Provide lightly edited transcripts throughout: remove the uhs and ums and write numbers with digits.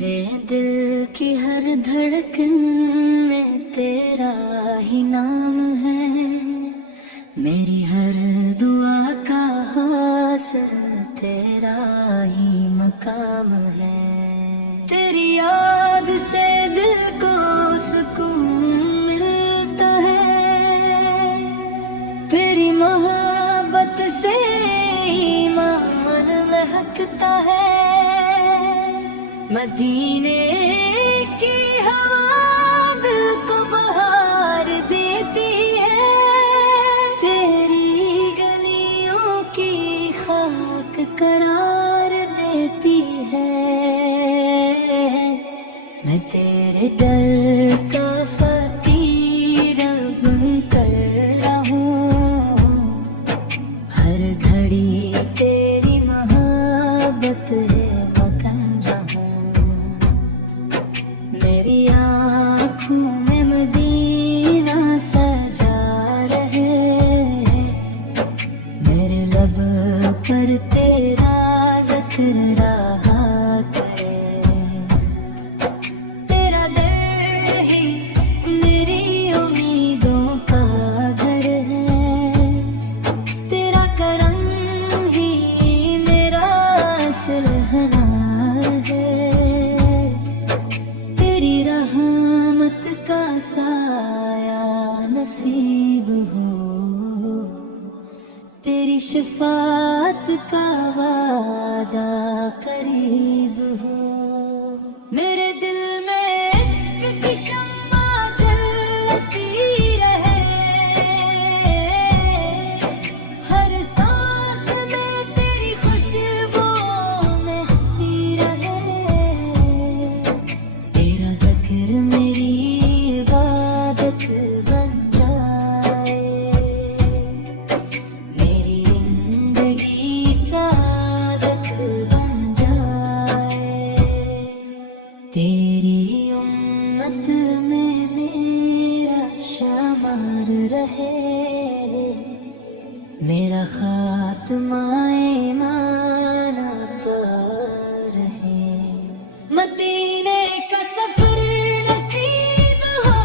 मेरे दिल की हर धड़कन में तेरा ही नाम है। मेरी हर दुआ का हासिल तेरा ही मकाम है। तेरी याद से दिल को सुकून मिलता है। तेरी मोहब्बत से ईमान महकता है। मदीने की हवा दिल को बहार देती है। तेरी गलियों की खाक करार देती है। मैं तेरे दर का फकीर बनकर रहूं। हर घड़ी तेरी मोहब्बत है मेरी आँखों में मदीना सजा रहे। मेरे लब पर तेरा ज़िक्र रहा करे। तेरा दर्द ही मेरी उम्मीदों का घर है। तेरा करम ही मेरा सुलहना है। तेरी रहमत का साया नसीब हो। तेरी शफात का वादा करीब हो। मेरे दिल में इश्क की शम्मा जलती रहे। हर सांस में तेरी खुशबू महकती रहे। तेरा ज़िक्र मेरी इबादत बन जाए। मेरी ज़िंदगी सादत बन जाए। तेरी उम्मत में मेरा शामार रहे। मेरा खात्माए माना पर है। मदीने का सफर नसीब हो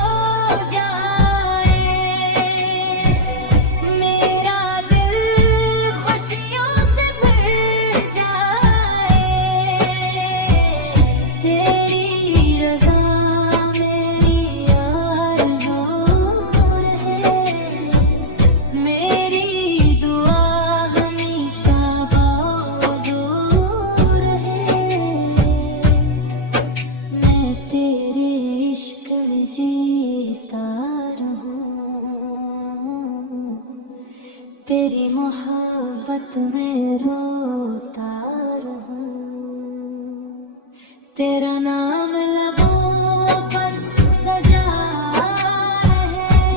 जाए। मेरा दिल खुशियों से भर जाए। तेरी रज़ा मेरी आरज़ू है। मेरी दुआ हमेशा बाज़ूर है। मैं तेरे इश्क में जीता रहूं। तेरी मोहब्बत में रोता रहूं। तेरा नाम लबों पर सजा रहे।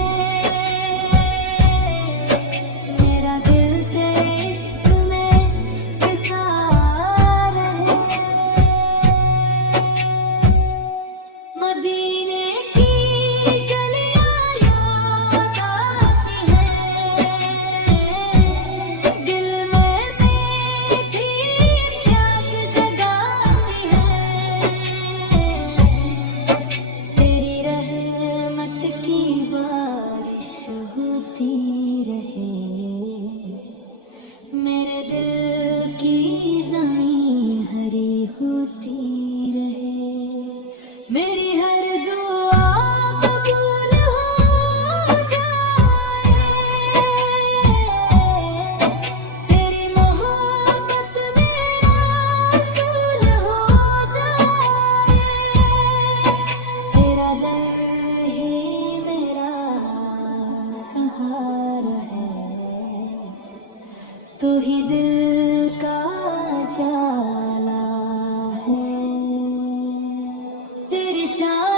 मेरा दिल तेरे इश्क में पिसा रहे। मदीने की गलियां याद आती हैं। दिल में मीठी प्यास जगाती है। तेरी रहमत की बारिश होती रहे। मेरे दिल की ज़मीन हरी होती रहे। मेरी हर दुआ कबूल हो जाए। तेरी मोहब्बत मेरा असूल हो जाए। तेरा दर ही मेरा सहारा है। तू ही दिल का जाला है। तेरी शान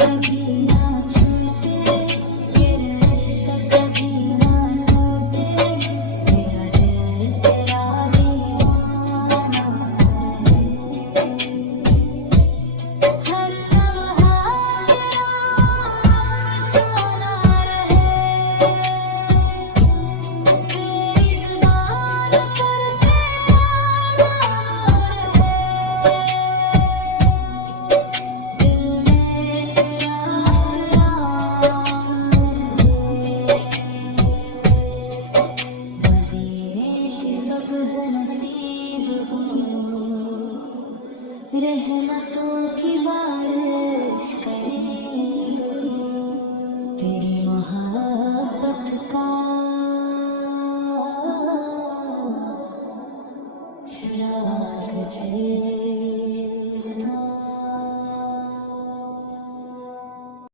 कभी ना छूटे, ये रिश्ता कभी ना टूटे, मेरा दिल तेरा दीवाना रहे। हर लम्हा तेरा अफसाना रहे, मेरी ज़ुबान पर तेरा नाम रहे, दिल में तेरा मदीने की सुबह नसीब हो, रहमतों की बारिश करे।